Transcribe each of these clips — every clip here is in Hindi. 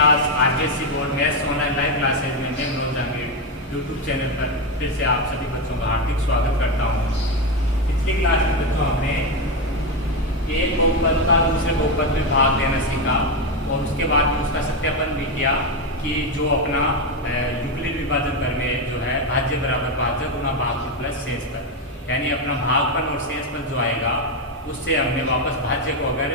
Class RBSE board maths online live classes में मैं मनोज जहांगीर यूट्यूब चैनल पर फिर से आप सभी बच्चों का हार्दिक स्वागत करता हूं। पिछली क्लास में बच्चों हमने एक बहुपद का दूसरे बहुपद में भाग देना सीखा और उसके बाद में उसका सत्यापन भी किया कि जो अपना यूक्लिड विभाजन कर में जो है भाज्य बराबर भाज्य गुना भागफल प्लस शेषफल, यानी अपना भागफल और शेषफल जो आएगा उससे हमने वापस भाज्य को अगर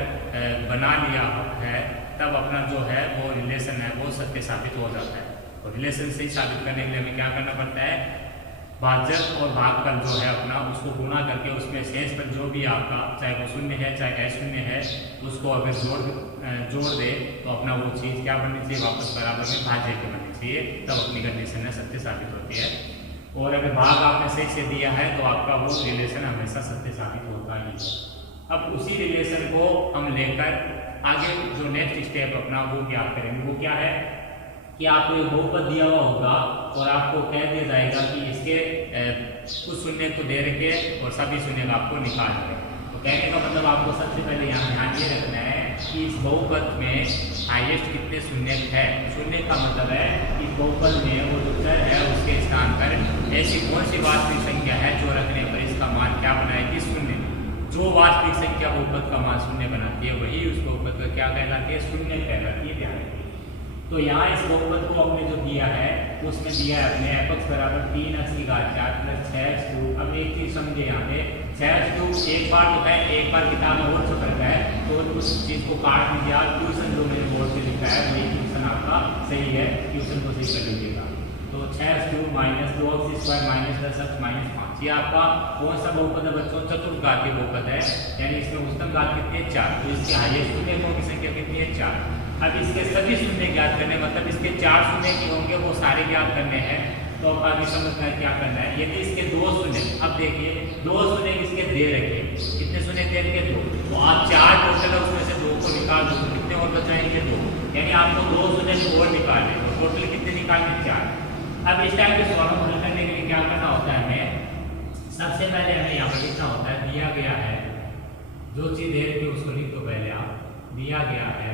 बना लिया है तब अपना जो है वो रिलेशन है वो सत्य साबित हो जाता है। और रिलेशन सही साबित करने के लिए हमें क्या करना पड़ता है, भाज्य और भागफल जो है अपना उसको गुना करके उसमें शेषफल जो भी आपका चाहे वो शून्य है चाहे अशून्य है उसको अगर जोड़ दे तो अपना वो चीज़ क्या बननी चाहिए, वापस बराबर में भाज्य की बननी चाहिए, तब अपनी कंडीशन है सत्य साबित होती है। और अगर भाग आपने सही से दिया है तो आपका वो रिलेशन हमेशा सत्य साबित होता ही है। अब उसी रिलेशन को हम लेकर आगे जो नेक्स्ट स्टेप अपना वो क्या करेंगे, वो क्या है कि आपको एक बहुपद दिया हुआ होगा और आपको कह दिया जाएगा कि इसके कुछ शून्य को दे रखे और सभी शून्य का आपको निकाल दें। तो कहने का मतलब आपको सबसे पहले यहाँ ध्यान ये रखना है कि इस बहुपद में हाईएस्ट कितने शून्य है। शून्य का मतलब है कि बहुपद में वो जो चर है उसके स्थान पर ऐसी कौन सी वास्तविक संख्या है जो रखने पर इसका मान क्या बनाएगी, शून्य। जो वास्तविक संख्या बहुपद का मान शून्य बनाती है वही उस बहुपद का क्या कहलाती है, शून्य कहलाती है। ध्यान रखिए। तो यहाँ इस बहुपद को हमने जो दिया है उसमें दिया है अपने f(x) बराबर 3x की घात 4 प्लस 6x3। अब एक चीज समझे यहाँ पे 6x3 एक बार तो है, एक बार किताब में और छप रखा है तो उस चीज को काट दीजिए आप। ट्यूशन जो मेरे बोर्ड पे लिखा है वही ट्यूशन आपका सही है, ट्यूशन को सही कर लीजिएगा। तो 6x3 minus 2x² minus 10x minus 5 ये आपका कौन सा बहुपद है बच्चों, चतुर्घातीय बहुपद है, यानी इसमें उच्चतम घात कितनी है 4, तो इसके हाईएस्ट शून्य की संख्या कितनी है 4। अब इसके सभी शून्य ज्ञात करने मतलब इसके 4 शून्य के होंगे वो सारे ज्ञात करने हैं। तो अब आगे समझना है क्या करना है। यदि इसके 2 शून्य, अब देखिए 2 शून्य इसके दे रखे, कितने शून्य दे रखे 2, तो आप 4 टोटल है उसमें से 2 को निकाल दो, कितने और बचाएंगे 2, यानी आपको 2 शून्य और निकालने, तो टोटल कितने निकालने 4। अब इस टाइप के सवालों को हल करने के लिए क्या करना होता है, हमें सबसे पहले हमें यहाँ पर लिखना होता है दिया गया है, जो चीज दे रखी उसको लिख दो पहले आप। दिया गया है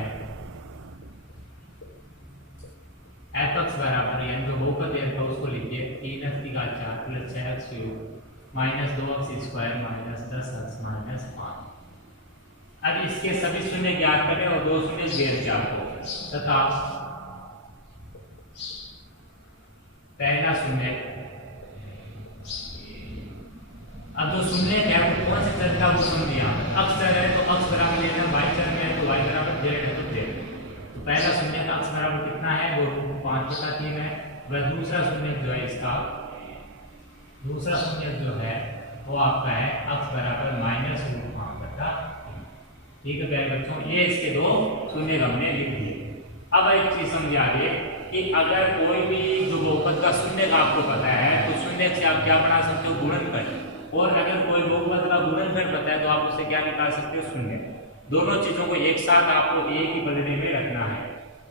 f(x) बराबर यानी जो बहुपद है उसको लिखिए 3x की घात 4 plus 6x³ minus 2x² minus 10x minus 5। अब इसके सभी शून्य ज्ञात करें और 2 शून्य दे रखे आपको तथा पहला शून्य, अब जो शून्य है वो कौन से चर का वो समझिए, अक्षर है तो x बराबर लेना, y चर में है तो y बराबर z है तो z। तो पहला शून्य का x बराबर कितना है वो 5/3 है। वह दूसरा शून्य जो है इसका दूसरा शून्य जो है वो आपका है x बराबर -√5/3। ठीक है प्यारे बच्चों, ये इसके 2 शून्य हमने लिख दिए। अब एक चीज समझिए आगे कि अगर कोई भी जो बहुपद का शून्य का आपको पता है तो शून्य से आप क्या बना सकते हो, गुणनखंड। और अगर कोई बहुपद का गुणनखंड पता है तो आप उससे क्या निकाल सकते हो, शून्य। दोनों चीजों को एक साथ आपको एक ही पलड़े में रखना है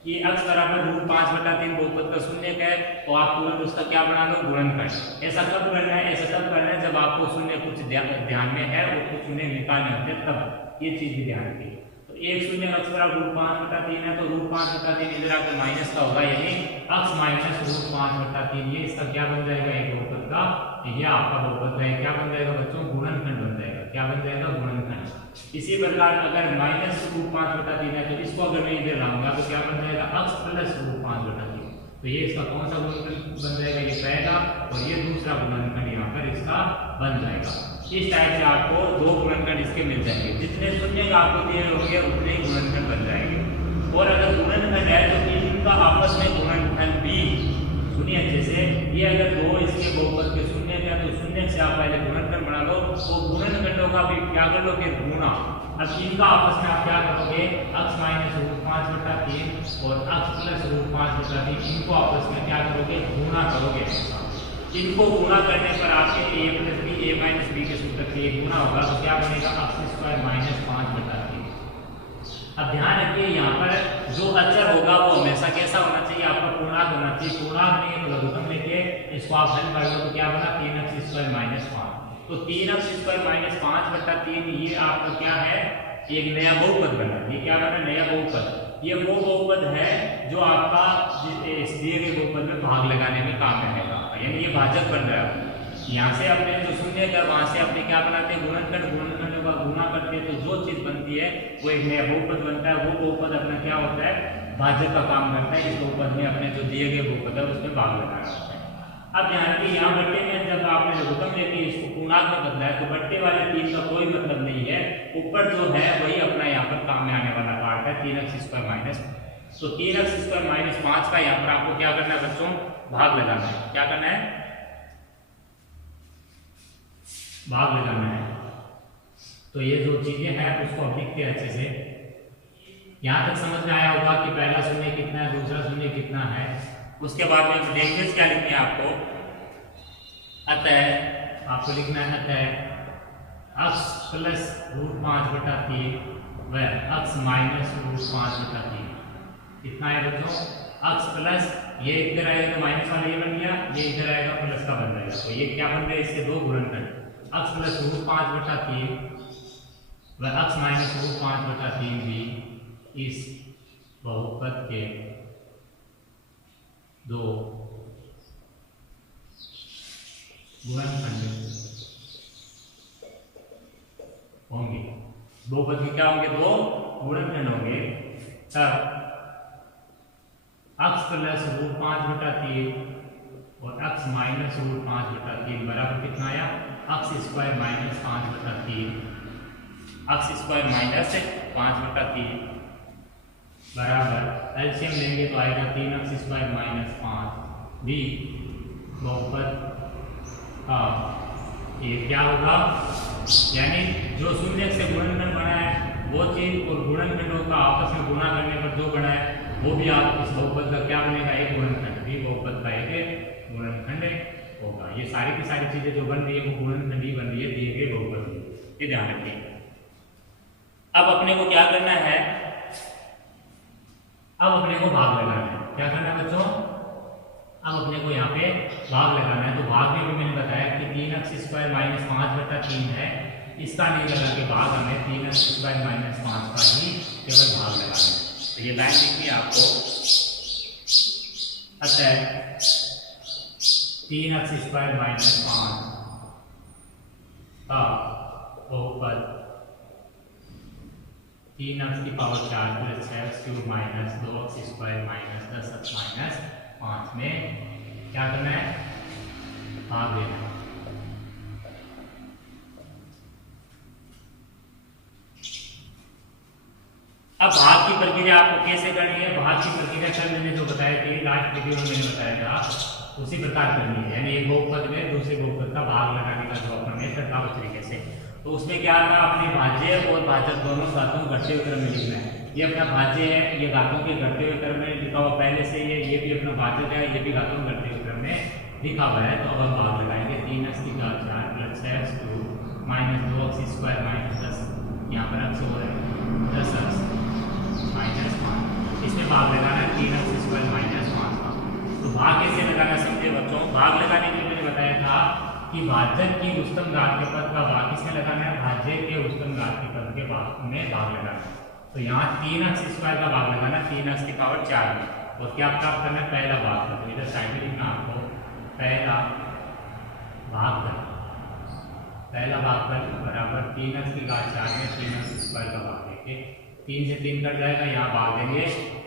कि x बराबर √5/3 बहुपद का शून्य का है तो आप तुरंत उसका क्या बना लो, गुणनखंड। ऐसा कब करना है, ऐसा तब करना है जब आपको शून्य कुछ ध्यान में है और कुछ शून्य निकालने होते हैं तब, ये चीज भी ध्यान रखिए। तो एक शून्य x बराबर √5/3 है तो √5/3 इधर आकर माइनस का होगा, यानी x माइनस √5/3 ये इसका क्या बन जाएगा, एक बहुपद का ये आपका बहुपद है क्या बन जाएगा बच्चों, गुणनखंड बन जाएगा। क्या बन जाएगा, गुणनखंड। इसी प्रकार अगर -√5/3 है तो इसको अगर मैं इधर लाऊंगा तो क्या बन जाएगा, x प्लस √5/3। तो ये इसका कौन सा गुणनखंड बन जाएगा, ये पहला, और ये दूसरा गुणनखंड यहाँ पर इसका बन जाएगा। इस टाइप से आपको 2 गुणनखंड इसके मिल जाएंगे, जितने शून्य का आपको दिए होंगे उतने ही गुणनखंड बन जाएंगे। और अगर गुणनखंड है तो इनका आपस में गुणनखंड भी, सुनिए अच्छे से, ये अगर 2 इसके बहुपद के शून्य है तो शून्य से आप पहले गुणनखंड बना लो, तो गुणनखंडों का भी क्या कर लो, फिर गुणा। अब इनका आपस में आप क्या करोगे, x -√5/3 और x प्लस √5/3 इनको आपस में क्या करोगे, गुणा करोगे। इनको गुणा करने पर आपके a + b a - b के सूत्र से गुणा होगा तो क्या बनेगा, x² - 5/3। अब ध्यान रखिए यहाँ पर जो अचर होगा वो हमेशा कैसा होना चाहिए, आपका पूर्णांक होना चाहिए। पूर्णांक नहीं तो लघुत्तम लेके इसको आप हल कर लो तो क्या बना, 3x² - 5। तो 3x² - 5/3 ये आपका क्या है, एक नया बहुपद बना। ये क्या बना, नया बहुपद। ये वो बहुपद है जो आपका इस दिए गए बहुपद में भाग लगाने में काम आएगा, यानी ये भाजक बन रहा है। यहाँ से अपने जो शून्य का वहां से अपने क्या बनाते हैं गुणनखंड, गुणनखंड का गुना करते हैं तो जो चीज बनती है वो एक नया बहुपद बनता है। वो बहुपद अपना क्या होता है, भाजक का काम करता है। इस बहुपद में अपने जो दिए गए बहुपद है उसमें भाग लगाना होता है। अब ध्यान रखिए यहाँ बट्टे में जब आपने लघुत्तम लेके इसको पूर्णांक में बदला है तो बट्टे वाले 3 का कोई मतलब नहीं है, ऊपर जो है वही अपना यहाँ पर काम में आने वाला पार्ट है 3x² माइनस। तो 3x² माइनस 5 का यहाँ पर आपको क्या करना है बच्चों, भाग लगाना है। क्या करना है, भाग लगाना है। तो ये जो चीजें हैं उसको हम लिखते हैं अच्छे से। यहाँ तक समझ में आया होगा कि पहला शून्य कितना है, दूसरा शून्य कितना है। उसके बाद में देखिए क्या लिखना है आपको, अतः आपको लिखना है अतः x प्लस √5/3 व x माइनस √5/3 कितना है बच्चों, x प्लस ये इधर आएगा तो माइनस वाला ये बन गया, ये इधर आएगा प्लस का बन जाएगा। तो ये क्या बन रहा है, इसके दो गुणनखंड x प्लस √5/3 व x माइनस √5/3 भी इस बहुपद के दो गुणनखंड होंगे। बहुपद के क्या होंगे, दो गुणनखंड होंगे। तब x प्लस √5/3 और x माइनस √5/3 बराबर कितना आया, x² माइनस 5/3 x² माइनस 5/3 बराबर एलसीएम लेंगे तो आएगा 3x² माइनस 5 भी बहुपद का ये क्या होगा, यानी जो शून्य से गुणनखंड बना है वो चीज और गुणनखंडों का आपस में गुणा करने पर जो बना है वो भी आप इस बहुपद का क्या बनेगा, एक गुणनखंड भी बहुपद का एक गुणनखंड होगा। ये सारी की सारी चीजें जो बन रही है वो गुणनखंड ही बन रही है दिए गए बहुपद में, ये ध्यान रखिए। अब अपने को क्या करना है, अब अपने को भाग लगाना है। क्या करना है बच्चों, अब अपने को यहाँ पे भाग लगाना है। तो भाग में भी मैंने बताया कि 3x² माइनस 5/3 है, इसका नहीं लगा के भाग हमें 3x² माइनस 5 का ही केवल भाग लगाना है। तो ये लाइन लिखनी है आपको, अतः 3x² माइनस 5 का बहुपद 3x⁴ plus 6x³ minus 2x² minus 10x minus 5 में क्या करना है, भाग देना है। अब भाग की प्रक्रिया आपको कैसे करनी है, भाग की प्रक्रिया कल मैंने जो बताया थी लास्ट वीडियो में मैंने बताया था उसी प्रकार करनी है, यानी एक बहुपद में दूसरे बहुपद का भाग लगाने का जो अपना मेथड था उस तरीके से। तो उसमें क्या था, अपने भाज्य और भाजक दोनों घातों घटते हुए क्रम में लिखना है। ये अपना भाज्य है, ये घातों के घटते हुए क्रम में लिखा हुआ पहले से, ये भी अपना भाजक है, ये भी घातों के घटते हुए क्रम में लिखा हुआ है। तो अब हम भाग लगाएंगे 3x⁴ plus 6x³ minus 2x² minus 10, यहाँ पर x हो रहा है 10x माइनस 5, इसमें भाग लगाना है 3x² माइनस 5 का। तो भाग कैसे लगाना समझे बच्चों, भाग लगाने के लिए मैंने बताया था कि भाजक की उच्चतम घात के पद का भाग किसमें लगाना है, भाज्य के उच्चतम घात के पद के भाग में भाग लगाना है। तो यहाँ 3x² का भाग लगाना 3x⁴ में, और क्या प्राप्त करना है, पहला भाग कर। तो इधर साइड में लिखना आपको पहला भाग कर, पहला भाग कर बराबर 3x⁴ में 3x² का भाग देंगे, 3 से 3 कट जाएगा, यहाँ भाग देंगे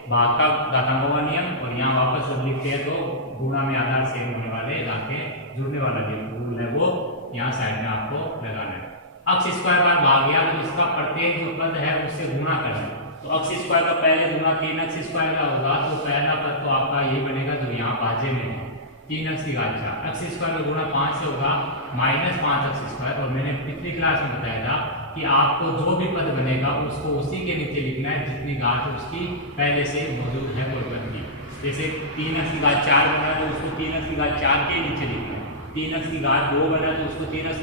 भाग का घातांकों का नियम, और यहाँ वापस जब लिखते हैं तो गुणा में आधार सेम होने वाले जाके जुड़ने वाला जो रूल है वो यहाँ साइड में आपको लगाना है। x² बार भाग गया तो इसका प्रत्येक जो पद है उससे गुणा करना है। तो x² का पहले गुणा 3x² का होगा, तो पहला पद तो आपका ये बनेगा जो यहाँ भाज्य में है 3x⁴, x² का गुणा 5 से होगा माइनस 5x²। और मैंने पिछली क्लास में बताया था कि आपको जो भी पद बनेगा उसको उसी के नीचे लिखना है जितनी घात उसकी पहले से मौजूद है कोई पद की। जैसे 3x⁴ बना है तो उसको 3x⁴ के नीचे लिखना है, 3x⁴ बना है तो उसको 3x⁴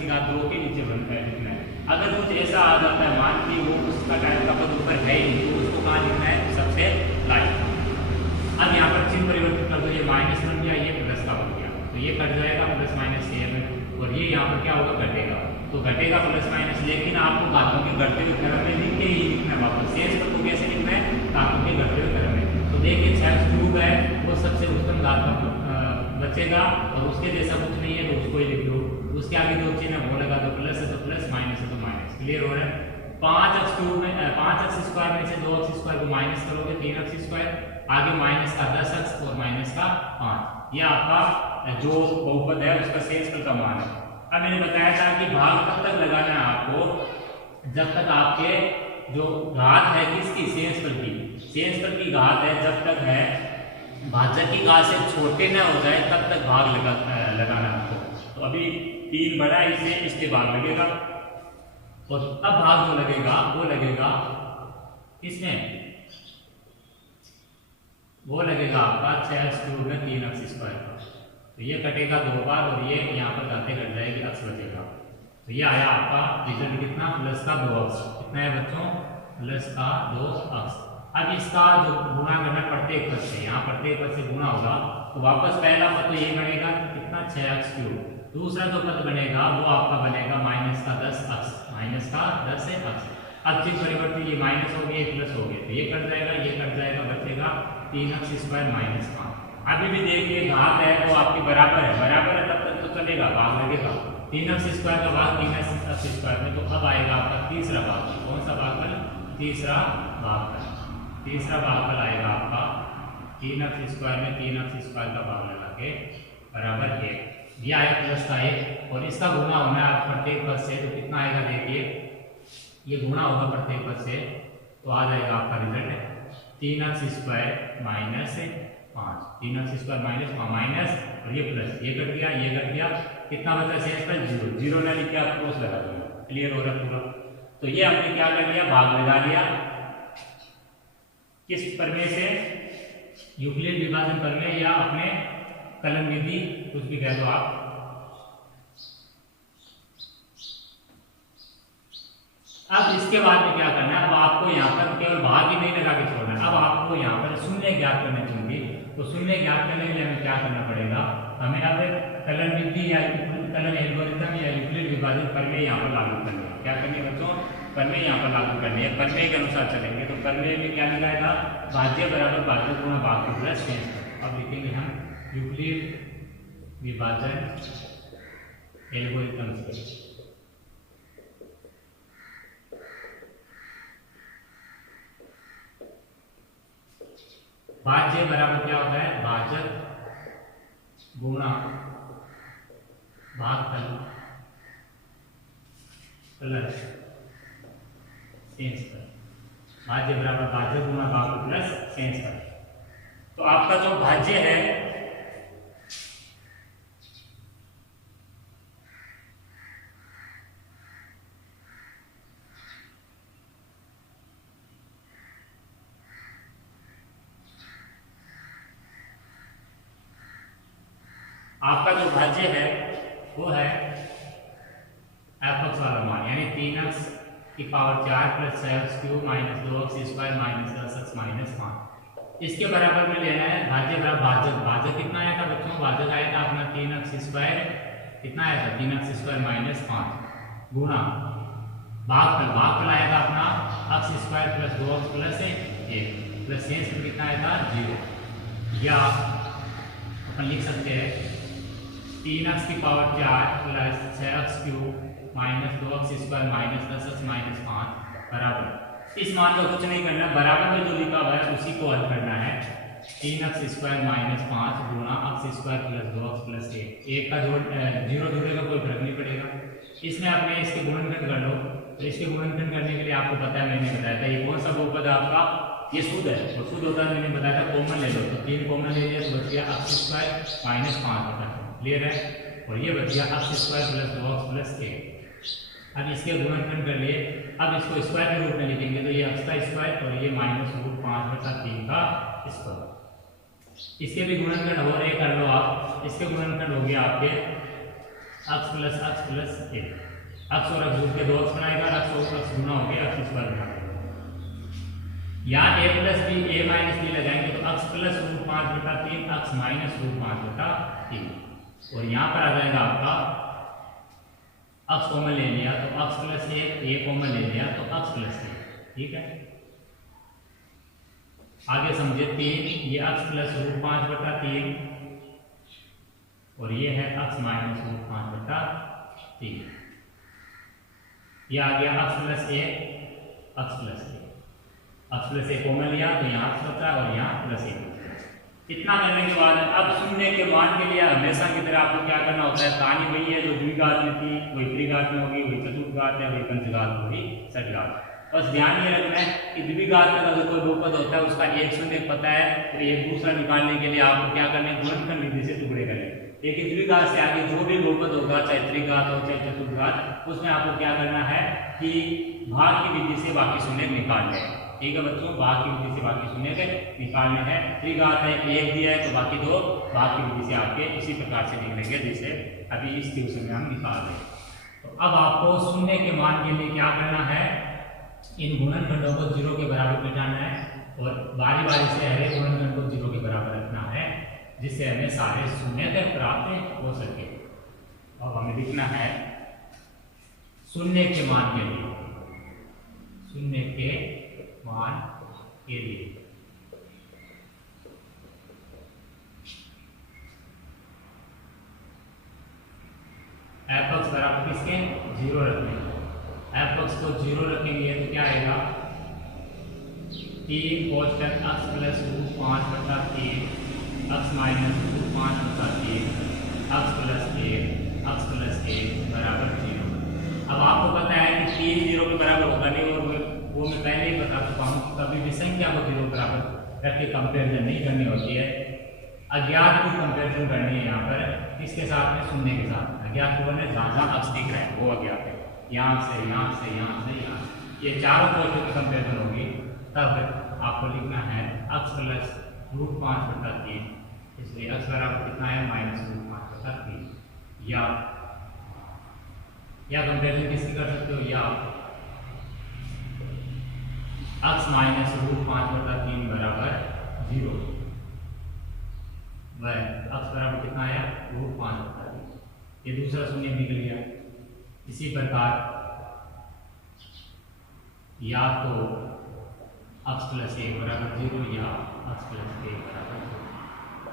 के नीचे बनता है लिखना है। अगर कुछ ऐसा आ जाता है मान कि वो उसका टाइम का पद ऊपर है ही तो उसको कहाँ लिखना है, सबसे लाइट। अब यहाँ पर चिन्ह परिवर्तित कर दो, ये माइनस बन गया, ये प्लस का बन गया, तो ये कट जाएगा प्लस माइनस सेम है, और ये यहाँ पर क्या होगा, घटेगा। तो घटेगा प्लस माइनस, लेकिन आपको घातों के घटते हुए क्रम में लिख के ही लिखना है वापस। शेष पद को कैसे लिखना है, घातों के घटते हुए बचेगा और उसके जैसा कुछ नहीं है तो उसको ही लिख दो। उसके आगे जो चिन्ह है वो लगा दो, प्लस है तो प्लस, माइनस है तो माइनस। क्लियर हो रहा है? 5x में 5x स्क्वायर में से 2x स्क्वायर को माइनस करोगे 3x स्क्वायर, आगे माइनस का 10x और माइनस का 5। यह आपका जो बहुपद है उसका शेषफल का मान है। अब मैंने बताया था कि भाग तब तक लगाना है आपको जब तक आपके जो घात है किसकी, शेषफल की, शेषफल की घात है जब तक है भाजक की घात से छोटे न हो जाए तब तक भाग लगाना आपको। तो अभी 3 बड़ा इससे इसके भाग लगेगा और अब भाग जो लगेगा वो लगेगा इसमें, वो लगेगा आपका 6x³ में 3x स्क्वायर। तो ये कटेगा 2 बार और ये यहाँ पर घाते कट जाएगी, x बचेगा। तो ये आया आपका रिजल्ट कितना, प्लस का 2x। कितना है बच्चों, प्लस का 2x। अब इसका जो गुणा करना प्रत्येक पद से, यहाँ प्रत्येक पद से गुणा होगा तो वापस पहला पद तो ये बनेगा कितना, 6x³। दूसरा जो पद बनेगा वो आपका बनेगा माइनस का 10x, माइनस का 10x। अब चिन्ह परिवर्तन, ये माइनस हो गया प्लस हो गया तो ये कट जाएगा, ये कट जाएगा, बचेगा 3x² माइनस 5। अभी भी देखिए घात है वो आपकी बराबर है, बराबर है तब तक तो चलेगा, भाग लगेगा 3x² का भाग 3x² में। तो अब आएगा आपका तीसरा भाग, कौन सा भागफल, तीसरा भागफल। तीसरा भागफल आएगा आपका 3x² में 3x² का भाग लगा के बराबर 1। यह आएगा प्लस का 1 और इसका गुणा होना है प्रत्येक पद से। तो कितना आएगा देखिए, ये गुणा होगा प्रत्येक पद से तो आ जाएगा आपका result 3x² minus 5, 3x² minus 5 minus और ये प्लस, ये कट गया, ये कट गया, कितना बचा शेषफल 0, 0 ना लिख के आप क्रॉस लगा दो। क्लियर हो रहा पूरा? तो ये हमने क्या कर लिया, भाग लगा लिया किस प्रमेय से, यूक्लिड विभाजन प्रमेय या अपने कलन विधि, कुछ भी कह दो आप। अब इसके बाद में क्या करना है, अब आपको यहाँ पर केवल भाग ही नहीं लगा के छोड़ना है, अब आपको यहाँ पर शून्य ज्ञात करने होंगे। तो शून्य ज्ञात करने के लिए हमें क्या करना पड़ेगा, हमें अब कलन विधि या कलन एल्गोरिथम या यूक्लिड विभाजन प्रमेय यहाँ पर लागू करनी है। क्या करनी है बच्चों, प्रमेय यहाँ पर लागू करनी है, प्रमेय के अनुसार चलेंगे। तो प्रमेय में क्या लिखाएगा, भाज्य बराबर भाज्य गुणा भाग प्लस शेषफल। अब लिखेंगे हम यूक्लिड विभाजन एल्गोरिथम से। भाज्य बराबर क्या होता है, भाजक गुणा भागफल प्लस शेषफल। भाज्य बराबर भाजक गुणा भागफल प्लस शेषफल। तो आपका जो भाज्य है आपका जो भाज्य है वो है f(x) वाला मान, यानी 3x की power 4 plus 6x³ minus 2x² minus 10x minus 5। इसके बराबर में लेना है भाज्य बराबर भाजक। भाजक कितना आया था बच्चों, भाजक आया था अपना 3x², कितना आया था 3x² माइनस 5 गुणा भागफल, भागफल आया था अपना x² plus 2x plus 1 plus शेषफल कितना आया था 0। या अपन लिख सकते हैं 3x की power 4 plus 6x³ minus 2x² minus 10x minus 5 बराबर, इस मान का कुछ नहीं करना, बराबर में जो लिखा हुआ है उसी को हल करना है। 3x² माइनस 5 गुणा x² प्लस 2x प्लस 1 का जोड़ 0 जोड़ेगा कोई फर्क नहीं पड़ेगा। इसमें आपने इसके गुणनखंड कर लो। तो इसके गुणनखंड करने के लिए आपको पता है, मैंने बताया था ये कौन सा बहुपद है आपका, ये शुद्ध है। तो शुद्ध होता है मैंने बताया था, कॉमन ले लो। तो 3 कॉमन ले लिया तो बच गया x² माइनस 5 होता है। क्लियर है? और ये बच गया x² प्लस 2x प्लस 1। अब इसके गुणनखंड कर लिए, अब इसको स्क्वायर के रूप में लिखेंगे तो ये x का स्क्वायर और ये माइनस रूट 5/3 का स्क्वायर। इसके भी गुणनखंड हो रहे कर लो आप। इसके गुणनखंड हो गया आपके x प्लस 1, x और x जोड़ के 2x बनाएगा, x और x गुना हो गया x² बना। यहाँ a plus B a minus B लगाएंगे तो x plus root 5/3 x minus root 5/3 और यहाँ पर आ जाएगा आपका x कॉमन ले लिया तो x प्लस 1, a कॉमन ले लिया तो x प्लस 1। ठीक है, आगे समझे 3, ये x प्लस रूट 5/3 और ये है x माइनस रूट 5/3। ये आ गया x प्लस ए, x प्लस ए, x प्लस ए कॉमन लिया तो यहाँ x बचा और यहाँ प्लस ए। इतना करने के बाद अब शून्य के मान के लिए हमेशा की तरह आपको क्या करना होता है, कहानी वही है जो द्विघात में थी, वही त्रिघात में होगी, वही चतुर्घात है, वही पंचघात, वही षटघात। बस ध्यान ये रखना है कि द्विघात में अगर कोई बहुपद होता है उसका एक शून्य पता है, तो एक दूसरा निकालने के लिए आपको क्या करना है, गुणनखंड विधि से टुकड़े करें। लेकिन द्विघात से आगे जो भी बहुपद होगा, चाहे त्रिघात हो चाहे चतुर्घात, उसमें आपको क्या करना है कि भाग की विधि से बाकी शून्य निकालने हैं। ठीक है बच्चों, भाग की विधि से बाकी शून्य के निकालने हैं। त्रिघात है, एक दिया है तो बाकी दो भाग की विधि से आपके इसी प्रकार से निकलेंगे जैसे अभी इस ट्यूशन में हम निकाल रहे हैं। तो अब आपको शून्य के मान के लिए क्या करना है, इन गुणनखंडों को 0 के बराबर मिटाना है और बारी बारी से हर एक गुणनखंड को 0 के बराबर रखना है, जिससे हमें सारे शून्य प्राप्त हो सके। अब हमें लिखना है शून्य के मान के लिए, शून्य के मान के लिए f(x) बराबर किसके 0 रखने। f(x) को 0 रखेंगे तो क्या आएगा, 3 कोष्टक x plus root 5/3 x minus root 5/3 x plus 1 बराबर 0। अब आपको पता है कि 3 0 के बराबर होगा नहीं, और वो मैं पहले ही बता चुका हूँ, कभी भी संख्या को 0 के बराबर रख के कंपेरिजन नहीं करनी होती है। अज्ञात की कंपेरिजन करनी है यहाँ पर किसके साथ में, शून्य के साथ। अज्ञात को बने जहाँ जहाँ x दिख रहा है वो अज्ञात है, यहाँ से यहाँ से यहाँ से यहाँ, ये चारों कोष्टकों की कंपेरिजन होगी। तब आपको लिखना है x प्लस रूट 5/3, इसलिए x बराबर कितना है, माइनस रूट 5/3। या कंपेरिजन किसकी कर सकते हो, या x माइनस रूट 5/3 बराबर 0, वह x बराबर कितना आया, रूट 5/3। ये दूसरा शून्य निकल गया। इसी प्रकार या तो x प्लस 1 बराबर 0 या x प्लस 1 बराबर 0,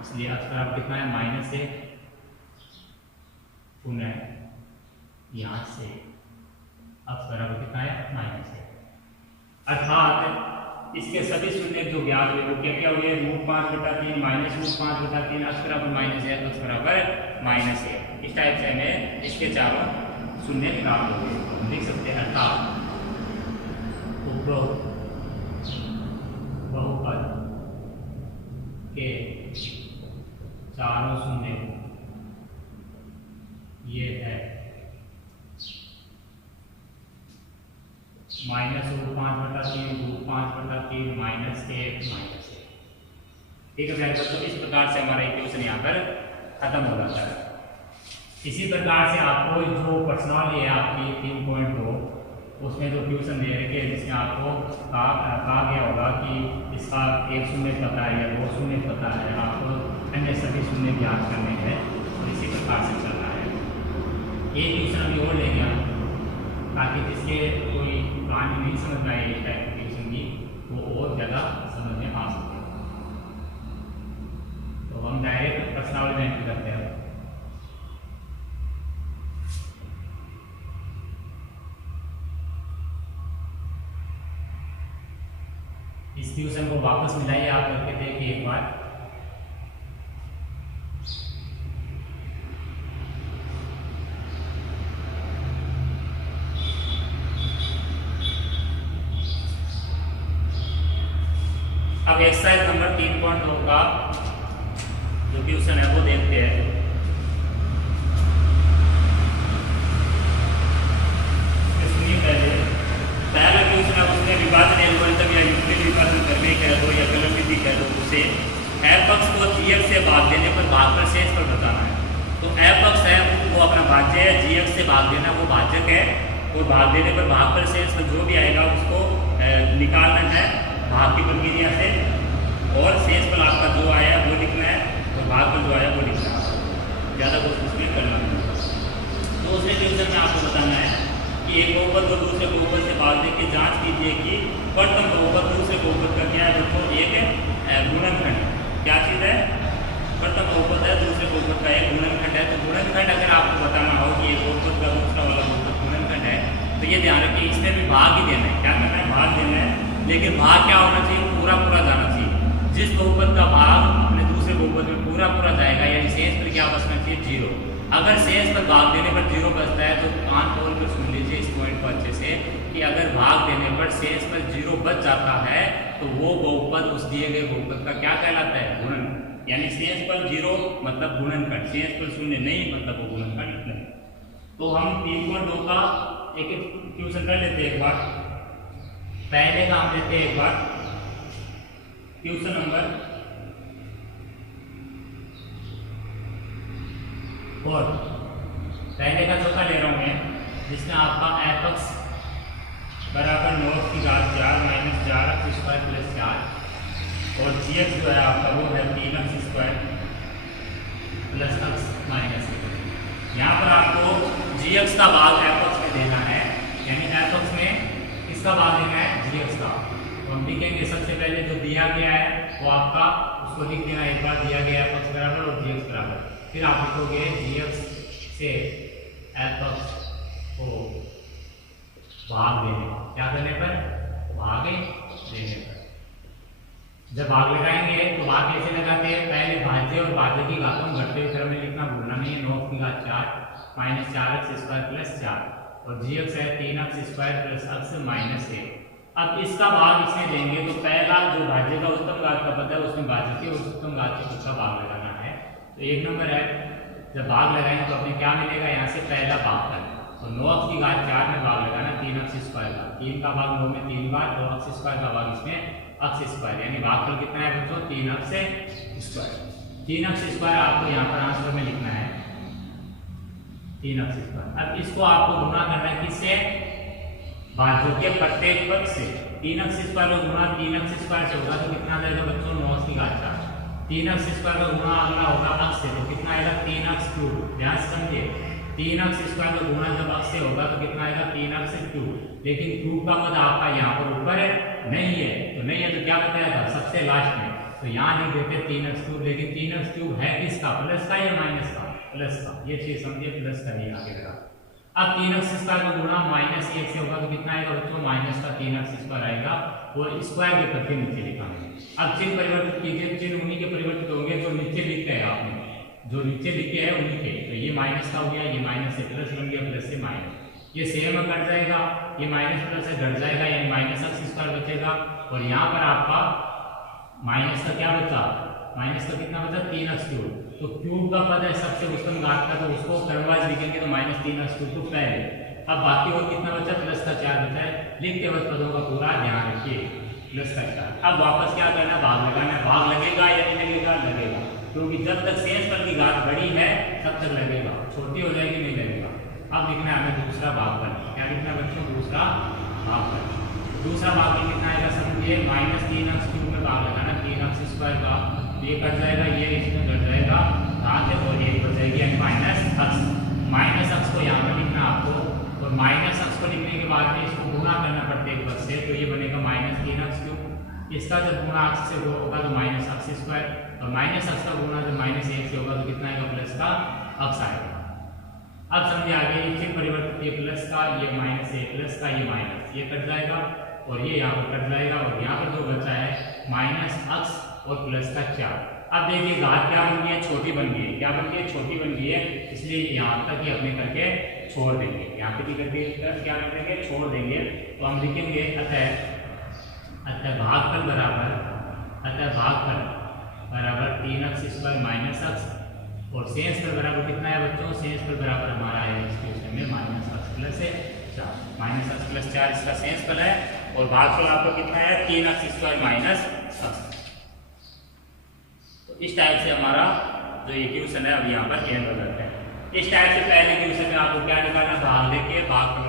इसलिए x बराबर कितना है, -1। पुनः यहाँ से x बराबर कितना है, -1। अर्थात इसके सभी शून्य जो ज्ञात हुए वो क्या क्या हुए, रूट 5/3 माइनस रूट 5/3 x बराबर -1 x बराबर -1। इस टाइप से हमें इसके चारों शून्य प्राप्त हो गए, लिख सकते हैं। अर्थात उपरोक्त बहुपद के चारों शून्य ये है माइनस रूट 5/3 रूट 5/3 -1 -1। ठीक है प्यारे बच्चों, इस प्रकार से हमारा इक्वेशन यहाँ पर खत्म हो जाता है। इसी प्रकार से आपको जो प्रश्नावली है आपकी 3.2 उसमें जो ट्यूशन दे रखे हैं, जिसमें आपको कहा गया होगा कि इसका एक शून्य पता है या 2 शून्य पता है, आपको अन्य सभी शून्य ज्ञात करने हैं और इसी प्रकार से चलना है। एक ट्यूशन अभी और लेंगे हम, ताकि जिसके कोई कहानी नहीं समझ में आए इस टाइप की ट्यूशन की, वो और ज़्यादा समझ में आ सके। तो हम डायरेक्ट प्रश्नावली में एंट्री करते हैं। इस ट्यूशन को वापस मिलाइए, आप करके देखिए एक बार। अब एक्सरसाइज नंबर 3.2 का जो ट्यूशन है वो देखते हैं। सुनिए, पहला ट्यूशन है उसमें विभाजन एल्गोरिथम या यूक्लिड विभाजन करने कह दो या कलन विधि कह दो, उसे f(x) को gx से भाग देने पर भागफल शेष पर बताना है। तो f(x) है वो अपना भाज्य है, gx से भाग देना वो भाजक है, और भाग देने पर भागफल शेष पर जो भी आएगा उसको निकालना है भाग की प्रक्रिया से, और शेष फल आपका जो आया वो लिखना है और भागफल जो आया वो लिखना है, ज़्यादा कुछ उसमें करना नहीं। तो उसमें ट्यूशन में आपको बताना है कि एक बहुपद को दूसरे बहुपद से भागने की जांच कीजिए कि प्रथम बहुपद दूसरे बहुपद का क्या है बच्चों, एक गुणनखंड। क्या चीज़ है, प्रथम बहुपद है दूसरे दूसरे बहुपद का एक गुणनखंड है। तो गुणनखंड अगर आपको बताना हो कि एक बहुपद का दूसरा वाला बहुपद गुणनखंड है तो ये ध्यान रखिए, इसमें भी भाग ही देना है। क्या करना है? भाग देना है। लेकिन भाग क्या होना चाहिए? पूरा पूरा जाना चाहिए। जिस बहुपद का भाग अपने दूसरे बहुपद में पूरा पूरा जाएगा यानी शेष पर क्या बचना चाहिए? 0। अगर शेष पर भाग देने पर 0 बचता है तो कान खोल कर सुन लीजिए इस पॉइंट को अच्छे से कि अगर भाग देने पर शेष पर 0 बच जाता है तो वो बहुपद उस दिए गए बहुपद का क्या कहलाता है? गुणनखंड। यानी शेष पर 0 मतलब गुणनखंड, शेष पर 0 नहीं मतलब वो गुणनखंड नहीं। तो हम 3.2 का एक क्वेश्चन कर लेते हैं एक बार। पहले का हम लेते हैं एक बार क्वेश्चन नंबर 4। पहले का चौथा ले रहा हूं मैं, जिसमें आपका f(x) बराबर 9 की घात 4 माइनस 4x स्क्वायर प्लस 4 और gx जो है आपका वो है 3x square plus x minus 1। यहाँ पर आपको gx का भाग f(x) में देना है, यानी f(x) में किसका भाग देना है? gx का। तो हम लिखेंगे सबसे पहले जो दिया गया है वो आपका उसको लिख देना एक बार, दिया गया f(x) बराबर और gx बराबर। फिर आप लिखोगे gx से f(x) को भाग देने, क्या करने पर? भाग देने पर। जब भाग लगाएंगे तो भाग कैसे लगाते हैं? पहले भाज्य और भाज्य की घातों घटते हुए क्रम में लिखना भूलना नहीं है। 9 की घात 4 माइनस 4x स्क्वायर प्लस 4 और gx है 3x square plus x minus 1। अब इसका भाग इसमें देंगे तो पहला जो भाज्य का उच्चतम घात का पद है उसमें भाज्य के उच्चतम घात के पद का भाग लगाना है। तो एक नंबर है, जब भाग लगाएंगे तो अपने क्या मिलेगा? यहाँ से पहला भाग करना और 9x की घात 4 में भाग लगाना 3x स्क्वायर का। 3 का भाग 9 में 3 बार और x स्क्वायर का भाग इसमें x स्क्वायर, यानी भागफल कितना है बच्चों? 3x square. 3x स्क्वायर आपको यहाँ पर आंसर में लिखना है 3x स्क्वायर। अब इसको आपको गुणा करना है किससे? भाज्यों के प्रत्येक पद से। 3x स्क्वायर का गुणा 3x स्क्वायर से होगा तो कितना जाएगा बच्चों? 9 की घात 4। 3x स्क्वायर का गुणा अगला होगा x से, तो कितना आएगा? 3x cube. ध्यान से समझिए, 3x स्क्वायर का गुणा जब x से होगा तो कितना आएगा? 3x cube. लेकिन क्यूब का पद आपका यहाँ पर ऊपर है नहीं है, तो नहीं है तो क्या बताया था? सबसे लास्ट में। तो यहाँ नहीं देते 3x क्यूब, लेकिन 3x क्यूब है किसका? प्लस का या माइनस का? प्लस का। ये चीज समझिए, प्लस का नहीं आगे लगा। अब 3x स्क्वायर का गुणा माइनस 1 से होगा तो कितना आएगा बच्चों? माइनस का 3x स्क्वायर आएगा और स्क्वायर के पद के नीचे लिखा है। अब चिन्ह परिवर्तित कीजिए, चिन्ह उन्हीं के परिवर्तित होंगे जो नीचे लिखते हैं आपने, जो नीचे लिखे हैं उन्हीं के। तो ये माइनस का हो गया, ये माइनस से प्लस बन गया, प्लस से माइनस। ये सेम कट जाएगा, ये माइनस प्लस से घट जाएगा, यानी माइनस x स्क्वायर बचेगा। और यहाँ पर आपका माइनस का क्या बचा? माइनस का कितना बचा? 3x cube. तो क्यूब का पद है सबसे उच्चतम घात का, तो उसको क्रमवाइज लिखेंगे तो माइनस 3x क्यूब तो पहले। अब बाकी और कितना बचा? प्लस का 4 बचा है। लिखते वक्त पदों का पूरा ध्यान रखिए, प्लस का 4। अब वापस क्या करना? भाग लगाना है। भाग लगेगा या नहीं लगेगा? लगेगा, क्योंकि जब तक शेष पद की घात बड़ी है तब तक लगेगा, छोटी हो जाएगी नहीं लगेगा। अब लिखना है हमें दूसरा भागफल। क्या लिखना है बच्चों? दूसरा भागफल। दूसरा भागफल कितना आएगा? समझिए, माइनस 3x क्यूब में भाग लगाना 3x स्क्वायर का, ये कट जाएगा, ये इसमें कट जाएगा, घात है और एक बच जाएगी, यानी माइनस x। माइनस x को यहाँ पर लिखना आपको, और माइनस x को लिखने के बाद में इसको गुणा करना प्रत्येक पद से, तो ये बनेगा माइनस 3x क्यूब। इसका जब गुणा x से होगा तो माइनस x स्क्वायर, और माइनस x का गुणा जब माइनस 1 से होगा तो कितना आएगा? प्लस का x आएगा। अब समझिए आगे, ये चिन्ह परिवर्तित, ये प्लस का, ये माइनस, ये प्लस का, ये माइनस, ये कट जाएगा और ये यहाँ पर कट जाएगा, और यहाँ पर जो बचा है माइनस x और प्लस का 4। अब देखिए घात क्या बन गई है? छोटी बन गई है। क्या बन गई है? छोटी बन गई है, इसलिए यहाँ तक ही अपने करके छोड़ देंगे। यहाँ पे भी करके क्या कर देंगे? छोड़ देंगे। तो हम लिखेंगे अतः भागफल बराबर 3x स्क्वायर माइनस x, और शेष पर बराबर कितना है बच्चों? शेष पर बराबर हमारा है इस क्वेश्चन में minus x plus 4। Minus x plus 4 इसका शेष फल है, और भागफल आपका कितना है? 3x square minus x। तो इस टाइप से हमारा जो ये क्वेश्चन है अब यहाँ पर एंड हो जाता है। इस टाइप से पहले क्वेश्चन में आपको क्या निकालना? भाग लेके भागफल